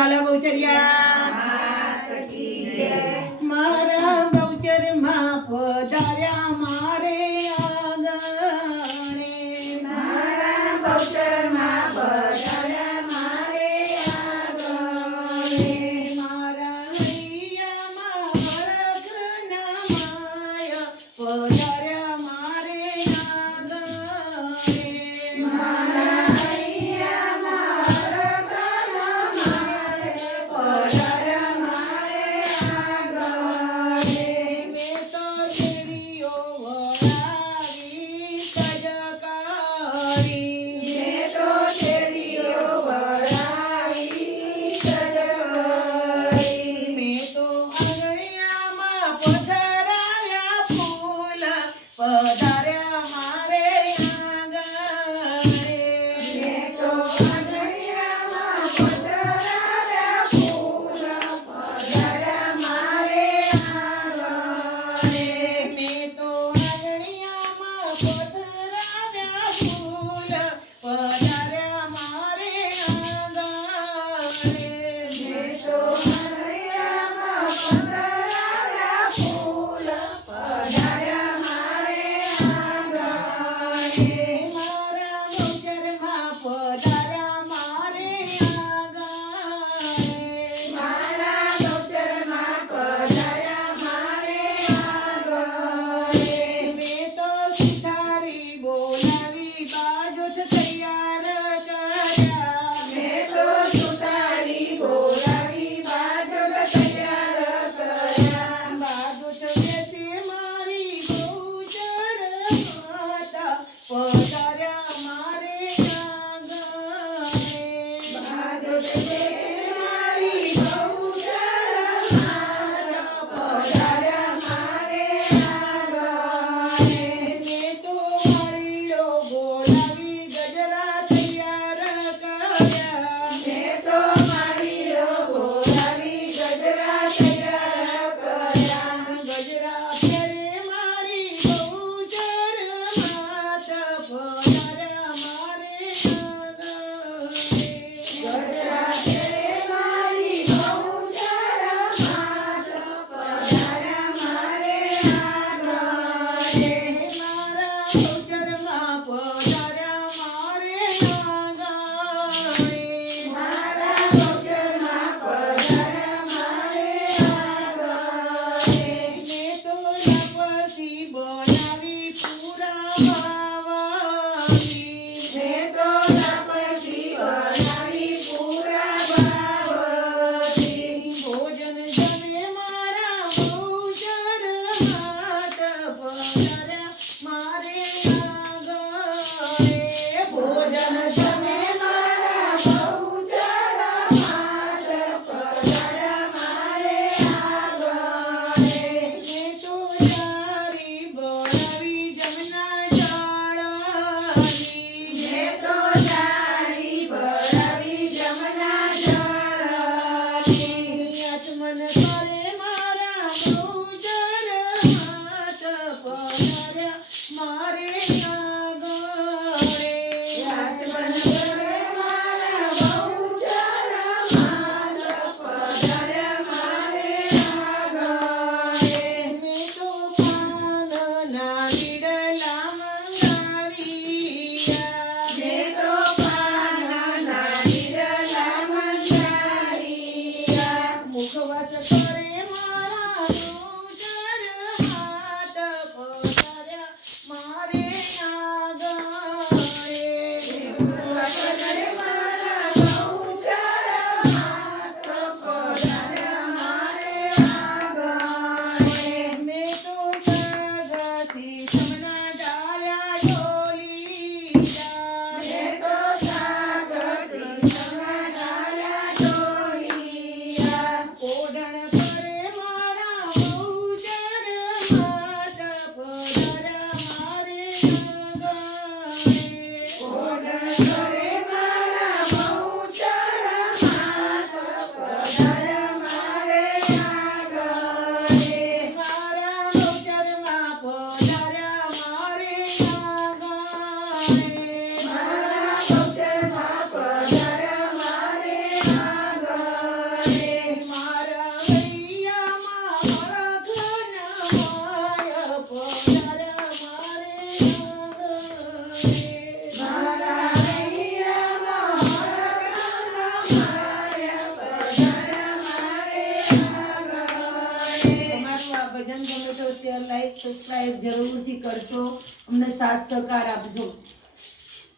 ઝાલા બહુચરિયા મારા બહુચરમાં પધાર્યા મારે આંગણે મારા બહુચરમાં પધાર્યા મારે આંગણે મારા હૈયામાં હરખના માયા પધાર્યા મારે આંગણે મારા હૈયામાં હરખના માયા પધાર્યા મારે આંગણે મેં તો દેડીઓ વળાવી કજકારી મેં તો શેરીઓ વળાવી સજવરી મેં તો આંગણિયામાં પધરાવ્યા ફૂલ પધાર્યા મારે આંગણે મેં તો આંગણિયામાં પધરાવ્યા ફૂલ પધાર્યા મારે આંગણે મેં તો આંગણિયામાં પધરાવ્યા ફૂલ પધાર્યા મારે આંગણે મેં તો આંગણિયામાં પધરાવ્યા ફૂલ પધાર્યા મારે આંગણે મારા બહુચરમાં પધાર્યા મારે આંગણે મારા બહુચરમાં પધાર્યા મારે આંગણે મેં તો સુથારી બોલાવી બાજોઠ તૈયાર કર્યા મેં તો સુતારી બોલાવી બાજોડ તૈયાર કર્યા બાજોઠ બેસે મારી બહુચર માતા પધાર્યા મારે આંગણે બાજોડ બે મારી બહુચર માતા પધાર્યા મારે આંગણે મેં તો મારીઓ બોલાવી ગજરા તૈયાર કર્યા મેં તો મારીઓ બોલાવી ગજરા તૈયાર કર્યા ગજરા ફેરે મારી બહુચર માતા પધાર્યા મારે આંગણે ગજરા છે મારી બહુચર માતા પધાર્યા મારે આંગણે મારા બહુચરમાં પધાર્યા મારે આંગણે મારા બહુચરમાં પધાર્યા મારે આંગણે મેં તો લપસી બોલાવી પૂરા વાવડી મેં તો તપસી બનાવી પૂરા ભાવથી ભોજન જમે મારા બહુચર માતા પધાર્યા મારે આંગણે ભોજન જમે મારા બહુચર માતા પધાર્યા મારે આંગણે મેં તો જારી બોલાવી જમના જાળાની મેં તો જાળી ભરાવી જમના જળની આચમન કરે મારા બહુચર માતા પધાર્યા મારે આંગણે યાતવન કરે મારા બહુચર માતા પધાર્યા મારે આંગણે મેં તો પાનના લીડલા મંગાવ્યા મેં તો પાનના લીરલા મંગાવ્યા મુખવાસ કરે મારા બહુચર માતા પધાર્યા મારે આંગણે કરે મારા બહુચર માતા પધાર્યા મારે આંગણે મેં તો સાગાથી જમના ડાળ્યા ડોલીયા મેં તો સાગરથી જમના ડાળ્યા ડોળિયા ઓઢણ કરે મારા બહુચર માતા પધાર્યા મારે આંગણે ઓઢણ કરે મારા બહુચર માતા તમારું આ ભજન ગમે તો શેર લાઈક સબસ્ક્રાઇબ જરૂરથી કરજો, અમને સાથ સહકાર આપજો.